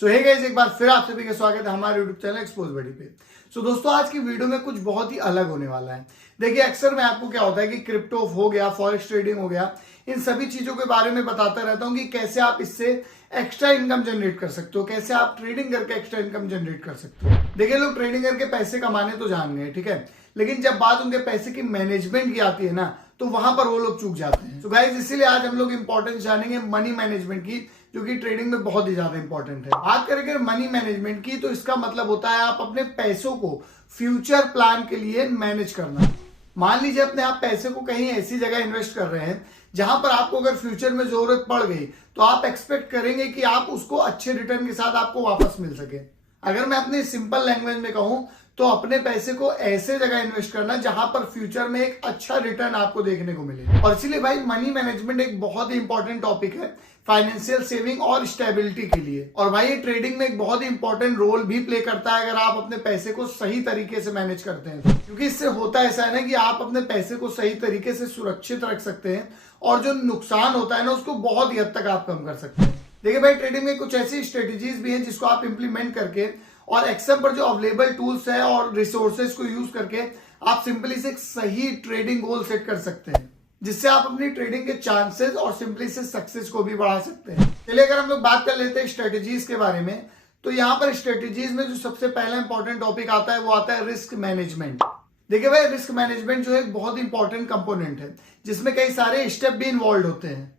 सो hey guys, एक बार फिर आप सभी का स्वागत है हमारे यूट्यूब चैनल एक्सपोज बडी पे। सो दोस्तों, आज की वीडियो में कुछ बहुत ही अलग होने वाला है। देखिए, अक्सर मैं आपको क्या होता है कि क्रिप्टो हो गया, फॉरेक्स ट्रेडिंग हो गया, इन सभी चीजों के बारे में बताता रहता हूं कि कैसे आप इससे एक्स्ट्रा इनकम जनरेट कर सकते हो, कैसे आप ट्रेडिंग करके एक्स्ट्रा इनकम जनरेट कर सकते हो। देखिए, लोग ट्रेडिंग करके पैसे कमाने तो जान गए, ठीक है, लेकिन जब बात उनके पैसे की मैनेजमेंट की आती है ना, तो वहां पर वो लोग चूक जाते हैं। तो गाइस, इसीलिए आज हम लोग इंपॉर्टेंस जानेंगे मनी मैनेजमेंट की, जो कि ट्रेडिंग में बहुत ही ज्यादा इंपॉर्टेंट है। बात करेंगे मनी मैनेजमेंट की, तो इसका मतलब होता है आप अपने पैसों को फ्यूचर प्लान के लिए मैनेज करना। मान लीजिए अपने आप पैसे को कहीं ऐसी जगह इन्वेस्ट कर रहे हैं जहां पर आपको अगर फ्यूचर में जरूरत पड़ गई तो आप एक्सपेक्ट करेंगे कि आप उसको अच्छे रिटर्न के साथ आपको वापस मिल सके। अगर मैं अपने सिंपल लैंग्वेज में कहूं तो अपने पैसे को ऐसे जगह इन्वेस्ट करना जहां पर फ्यूचर में एक अच्छा रिटर्न आपको देखने को मिले। और इसीलिए भाई, मनी मैनेजमेंट एक बहुत ही इंपॉर्टेंट टॉपिक है फाइनेंशियल सेविंग और स्टेबिलिटी के लिए। और भाई, ये ट्रेडिंग में एक बहुत ही इंपॉर्टेंट रोल भी प्ले करता है अगर आप अपने पैसे को सही तरीके से मैनेज करते हैं। क्योंकि इससे होता ऐसा है ना कि आप अपने पैसे को सही तरीके से सुरक्षित रख सकते हैं और जो नुकसान होता है ना, उसको बहुत ही हद तक आप कम कर सकते हैं। देखिए भाई, ट्रेडिंग में कुछ ऐसी स्ट्रेटेजीज भी हैं जिसको आप इंप्लीमेंट करके और एक्सेल पर जो अवेलेबल टूल्स है और रिसोर्सेज को यूज करके आप सिंपली से एक सही ट्रेडिंग गोल सेट कर सकते हैं, जिससे आप अपनी ट्रेडिंग के चांसेस और सिंपली से सक्सेस को भी बढ़ा सकते हैं। चलिए, अगर हम लोग बात कर लेते हैं स्ट्रेटेजीज के बारे में, तो यहाँ पर स्ट्रेटेजीज में जो सबसे पहला इंपॉर्टेंट टॉपिक आता है वो आता है रिस्क मैनेजमेंट। देखिए भाई, रिस्क मैनेजमेंट जो है एक बहुत इंपॉर्टेंट कंपोनेंट है जिसमें कई सारे स्टेप भी इन्वॉल्व होते हैं,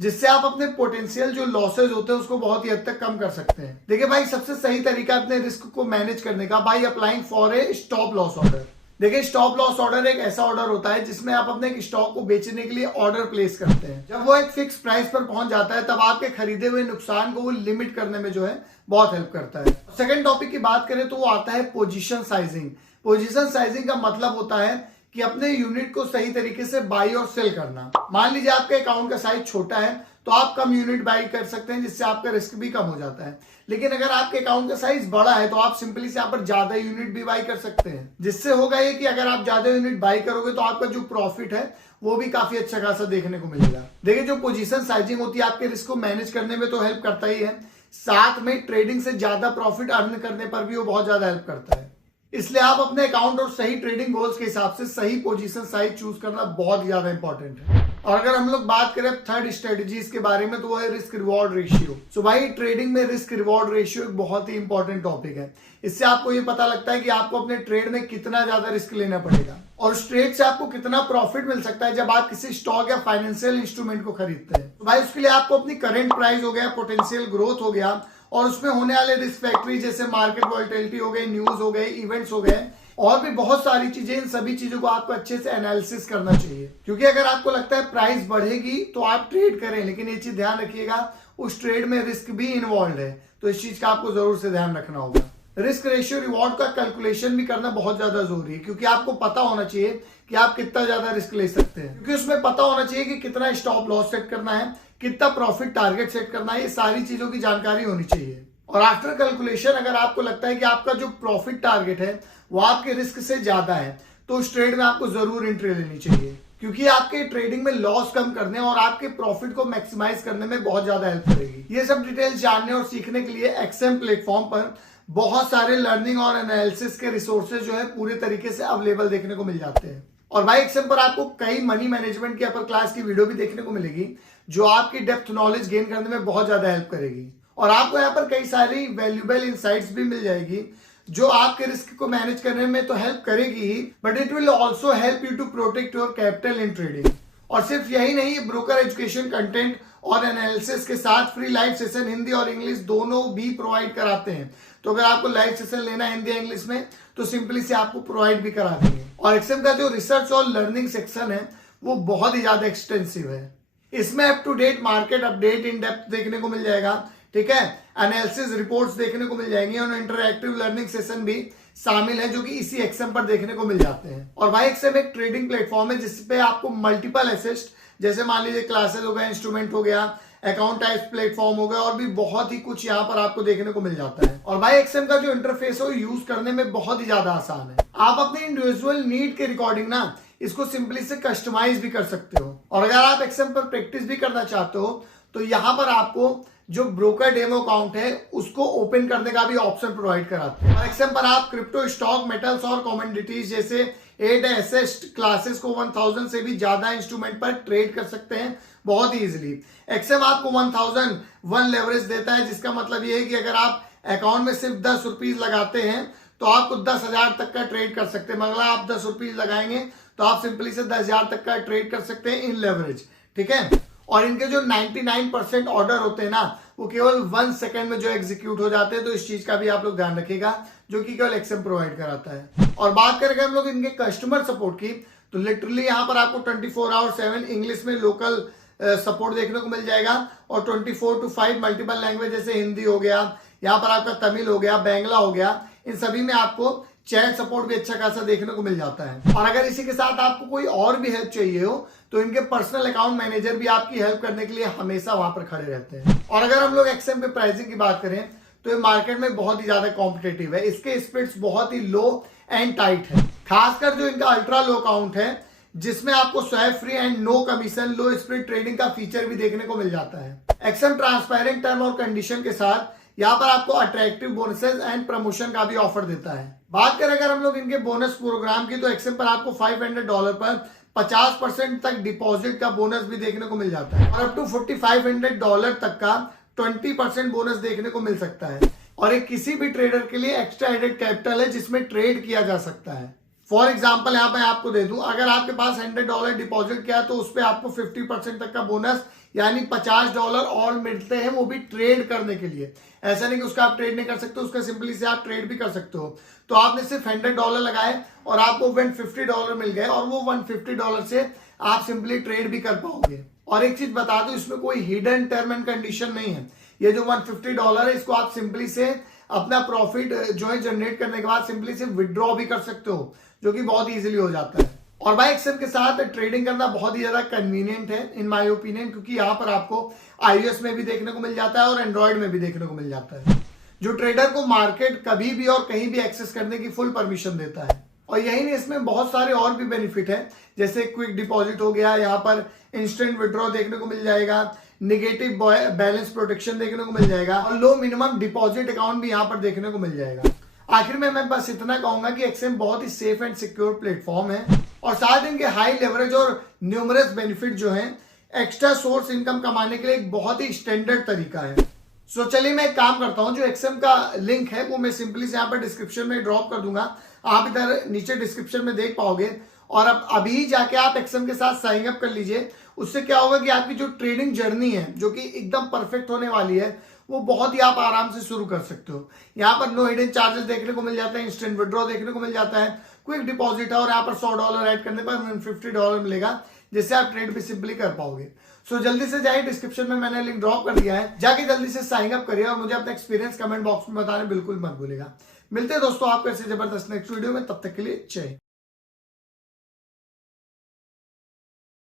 जिससे आप अपने पोटेंशियल जो लॉसेज होते हैं उसको बहुत ही हद तक कम कर सकते हैं। देखिए भाई, सबसे सही तरीका अपने रिस्क को मैनेज करने का भाई, applying for a stop loss order. देखिए, स्टॉप लॉस ऑर्डर एक ऐसा ऑर्डर होता है जिसमें आप अपने एक स्टॉक को बेचने के लिए ऑर्डर प्लेस करते हैं। जब वो एक फिक्स प्राइस पर पहुंच जाता है तब आपके खरीदे हुए नुकसान को वो लिमिट करने में जो है बहुत हेल्प करता है। सेकंड टॉपिक की बात करें तो वो आता है पोजीशन साइजिंग। पोजीशन साइजिंग का मतलब होता है कि अपने यूनिट को सही तरीके से बाई और सेल करना। मान लीजिए आपके अकाउंट का साइज छोटा है तो आप कम यूनिट बाई कर सकते हैं, जिससे आपका रिस्क भी कम हो जाता है। लेकिन अगर आपके अकाउंट का साइज बड़ा है तो आप सिंपली से यहाँ पर ज्यादा यूनिट भी बाई कर सकते हैं, जिससे होगा ये कि अगर आप ज्यादा यूनिट बाई करोगे तो आपका जो प्रॉफिट है वो भी काफी अच्छा खासा देखने को मिलेगा। देखिए, जो पोजीशन साइजिंग होती है आपके रिस्क को मैनेज करने में तो हेल्प करता ही है, साथ में ट्रेडिंग से ज्यादा प्रॉफिट अर्न करने पर भी वो बहुत ज्यादा हेल्प करता है। इसलिए आप अपने अकाउंट और सही ट्रेडिंग गोल्स के हिसाब से सही पोजीशन साइज चूज करना बहुत ज्यादा इंपॉर्टेंट है। और अगर हम लोग बात करें थर्ड स्ट्रेटेजीज के बारे में तो वो है रिस्क रिवॉर्ड रेशियो। सो भाई, ट्रेडिंग में रिस्क रिवॉर्ड रेशियो एक बहुत ही इंपॉर्टेंट टॉपिक है। इससे आपको ये पता लगता है कि आपको अपने ट्रेड में कितना ज्यादा रिस्क लेना पड़ेगा और उस ट्रेड से आपको कितना प्रॉफिट मिल सकता है जब आप किसी स्टॉक या फाइनेंशियल इंस्ट्रूमेंट को खरीदते हैं। तो भाई, उसके लिए आपको अपनी करंट प्राइस हो गया, पोटेंशियल ग्रोथ हो गया और उसमें होने वाले रिस्क फैक्टरी जैसे मार्केट वॉलेटिलिटी हो गई, न्यूज हो गए, इवेंट्स हो गए और भी बहुत सारी चीजें, इन सभी चीजों को आपको अच्छे से एनालिसिस करना चाहिए। क्योंकि अगर आपको लगता है प्राइस बढ़ेगी तो आप ट्रेड करें, लेकिन ये चीज ध्यान रखिएगा उस ट्रेड में रिस्क भी इन्वॉल्व है, तो इस चीज का आपको जरूर से ध्यान रखना होगा। रिस्क रेशियो रिवॉर्ड का कैलकुलेशन भी करना बहुत ज्यादा जरूरी है, क्योंकि आपको पता होना चाहिए कि आप कितना ज्यादा रिस्क ले सकते हैं। क्योंकि उसमें पता होना चाहिए कि कितना स्टॉप लॉस सेट करना है, कितना प्रॉफिट टारगेट सेट करना है, ये सारी चीजों की जानकारी होनी चाहिए। और आफ्टर कैलकुलेशन अगर आपको लगता है कि आपका जो प्रॉफिट टारगेट है वो आपके रिस्क से ज्यादा है तो उस ट्रेड में आपको जरूर एंट्री लेनी चाहिए, क्योंकि आपके ट्रेडिंग में लॉस कम करने और आपके प्रॉफिट को मैक्सिमाइज करने में बहुत ज्यादा हेल्प करेगी। ये सब डिटेल्स जानने और सीखने के लिए एक्सएम प्लेटफॉर्म पर बहुत सारे लर्निंग और एनालिसिस के रिसोर्सेज जो है पूरे तरीके से अवेलेबल देखने को मिल जाते हैं। और भाई, एक्सएम पर आपको कई मनी मैनेजमेंट की अपर क्लास की वीडियो भी देखने को मिलेगी जो आपकी डेप्थ नॉलेज गेन करने में बहुत ज्यादा हेल्प करेगी। और आपको यहाँ पर कई सारी वैल्यूएबल इनसाइट्स भी मिल जाएगी जो आपके रिस्क को मैनेज करने में तो हेल्प करेगी ही, but it will also help you to protect your capital in trading. और सिर्फ यही नहीं, ब्रोकर एजुकेशन कंटेंट और एनालिसिस के साथ फ्री लाइव सेशन हिंदी और इंग्लिश दोनों भी प्रोवाइड कराते हैं। तो अगर आपको लाइव सेशन लेना है हिंदी या इंग्लिश में तो सिंपली से आपको प्रोवाइड भी करा देंगे। और एक्सएम का जो रिसर्च और लर्निंग सेक्शन है वो बहुत ही ज्यादा एक्सटेंसिव है। इसमें up to date market update in depth देखने को मिल जाएगा, ठीक है, एनालिसिस रिपोर्ट्स देखने को मिल जाएंगी और इंटरैक्टिव लर्निंग सेशन भी शामिल है जो कि इसी एक्सएम पर देखने को मिल जाते हैं। और भाई, एक्सएम एक ट्रेडिंग प्लेटफॉर्म है जिसपे आपको मल्टीपल असिस्ट, जैसे मान लीजिए क्लासेस हो गया, इंस्ट्रूमेंट हो गया, अकाउंट टाइप प्लेटफॉर्म हो गया और भी बहुत ही कुछ यहाँ पर आपको देखने को मिल जाता है। और भाई, एक्सएम का जो इंटरफेस है वो यूज करने में बहुत ही ज्यादा आसान है। आप अपने इंडिविजुअल नीड के रिकॉर्डिंग ना इसको सिंपली से कस्टमाइज भी कर सकते हो। और अगर आप एक्सएम पर प्रैक्टिस भी करना चाहते हो तो यहाँ पर आपको जो ब्रोकर डेमो अकाउंट है उसको ओपन करने का भी ऑप्शन प्रोवाइड कराते हैं। और एक्सएम पर आप क्रिप्टो, स्टॉक, मेटल्स और कमोडिटीज जैसे 8 एसेट क्लासेस को 1000 से भी ज्यादा इंस्ट्रूमेंट पर ट्रेड कर सकते हैं बहुत ही इजिली। एक्सएम आपको 1001 लेवरेज देता है, जिसका मतलब ये है कि अगर आप अकाउंट में सिर्फ 10 रुपीज लगाते हैं तो आपको 10,000 तक का ट्रेड कर सकते हैं। मतलब आप 10 रुपीज लगाएंगे तो आप सिंपली से 10,000 तक का ट्रेड कर सकते हैं इन लेवरेज, ठीक है। और इनके जो 99% ऑर्डर होते हैं ना, वो केवल 1 सेकंड में जो एग्जीक्यूट हो जाते हैं। तो इस चीज का भी आप लोग ध्यान रखिएगा, जो कि केवल एक्सएम प्रोवाइड कराता है। और बात करेंगे हम लोग इनके कस्टमर सपोर्ट की, तो लिटरली यहाँ पर आपको 24/7 इंग्लिश में लोकल सपोर्ट देखने को मिल जाएगा। और 24/5 मल्टीपल लैंग्वेज जैसे हिंदी हो गया, यहाँ पर आपका तमिल हो गया, बांग्ला हो गया, इन सभी में आपको चैट सपोर्ट भी अच्छा खासा देखने को मिल जाता है। और अगर इसी के साथ आपको कोई और भी हेल्प चाहिए हो तो इनके पर्सनल अकाउंट मैनेजर भी आपकी हेल्प करने के लिए हमेशा वहां पर खड़े रहते हैं। और अगर हम लोग एक्सएम पे प्राइसिंग की बात करें तो ये मार्केट में बहुत ही ज्यादा कॉम्पिटेटिव है। इसके स्प्लिट्स बहुत ही लो एंड टाइट है। खासकर जो इनका अल्ट्रा लो अकाउंट है, जिसमें आपको swap free and no commission low split trading का फीचर भी देखने को मिल जाता है। एक्सएम ट्रांसपेरेंट टर्म और कंडीशन के साथ यहाँ पर आपको अट्रैक्टिव बोनसेस एंड प्रमोशन का भी ऑफर देता है। बात करें अगर हम लोग इनके बोनस प्रोग्राम की, तो एक्सएम पर आपको $500 पर 50% तक डिपॉजिट का बोनस भी देखने को मिल जाता है। और अप टू $4,500 तक का 20% बोनस देखने को मिल सकता है। और एक किसी भी ट्रेडर के लिए एक्स्ट्रा एडेड कैपिटल है जिसमें ट्रेड किया जा सकता है। फॉर एग्जाम्पल यहाँ पे आपको दे दूं, अगर आपके पास $100 डिपॉजिट किया तो उस पर आपको 50% तक का बोनस यानी $50 और मिलते हैं, वो भी ट्रेड करने के लिए। ऐसा नहीं कि उसका आप ट्रेड नहीं कर सकते, उसका सिंपली से आप ट्रेड भी कर सकते हो। तो आपने सिर्फ $100 लगाए और आपको $150 मिल गए, और वो $150 से आप सिंपली ट्रेड भी कर पाओगे। और एक चीज बता दूं, इसमें कोई हिडन टर्म एंड कंडीशन नहीं है। ये जो $150 है, इसको आप सिंपली से अपना प्रॉफिट जो है जनरेट करने के बाद सिंपली से विड्रॉ भी कर सकते हो, जो कि बहुत इजीली हो जाता है। और भाई एक्सएम के साथ ट्रेडिंग करना बहुत ही ज्यादा कन्वीनियंट है इन माय ओपिनियन, क्योंकि यहाँ पर आपको iOS में भी देखने को मिल जाता है और एंड्रॉइड में भी देखने को मिल जाता है, जो ट्रेडर को मार्केट कभी भी और कहीं भी एक्सेस करने की फुल परमिशन देता है। और यही नहीं, इसमें बहुत सारे और भी बेनिफिट है, जैसे क्विक डिपॉजिट हो गया, यहाँ पर इंस्टेंट विड्रॉ देखने को मिल जाएगा, निगेटिव बैलेंस प्रोटेक्शन देखने को मिल जाएगा, और लो मिनिमम डिपॉजिट अकाउंट भी यहाँ पर देखने को मिल जाएगा। आखिर में मैं बस इतना कहूंगा कि एक्सएम बहुत ही सेफ एंड सिक्योर प्लेटफॉर्म है, और साथ इनके हाई लेवरेज और न्यूमरस बेनिफिट जो हैं एक्स्ट्रा सोर्स इनकम कमाने के लिए एक बहुत ही स्टैंडर्ड तरीका है। सो चलिए मैं एक काम करता हूं, जो एक्सएम का लिंक है वो मैं सिंपली से यहाँ पर डिस्क्रिप्शन में ड्रॉप कर दूंगा, आप इधर नीचे डिस्क्रिप्शन में देख पाओगे। और अब अभी जाके आप एक्सएम के साथ साइन अप कर लीजिए। उससे क्या होगा कि आपकी जो ट्रेडिंग जर्नी है, जो कि एकदम परफेक्ट होने वाली है, वो बहुत ही आप आराम से शुरू कर सकते हो। यहाँ पर नो हिडन चार्जेस देखने को मिल जाते हैं, इंस्टेंट विड्रॉ देखने को मिल जाता है, क्विक डिपॉजिट है, और यहाँ पर $100 ऐड करने पर $150 मिलेगा, जिससे आप ट्रेड भी सिंपली कर पाओगे। सो जल्दी से जाइए, डिस्क्रिप्शन में मैंने लिंक ड्रॉप कर दिया है, जाके जल्दी से साइन अप करिए और मुझे अपना एक्सपीरियंस कमेंट बॉक्स में बताने बिल्कुल मत भूलिएगा। मिलते हैं दोस्तों आपको ऐसे जबरदस्त नेक्स्ट वीडियो में, तब तक के लिए जय हिंद।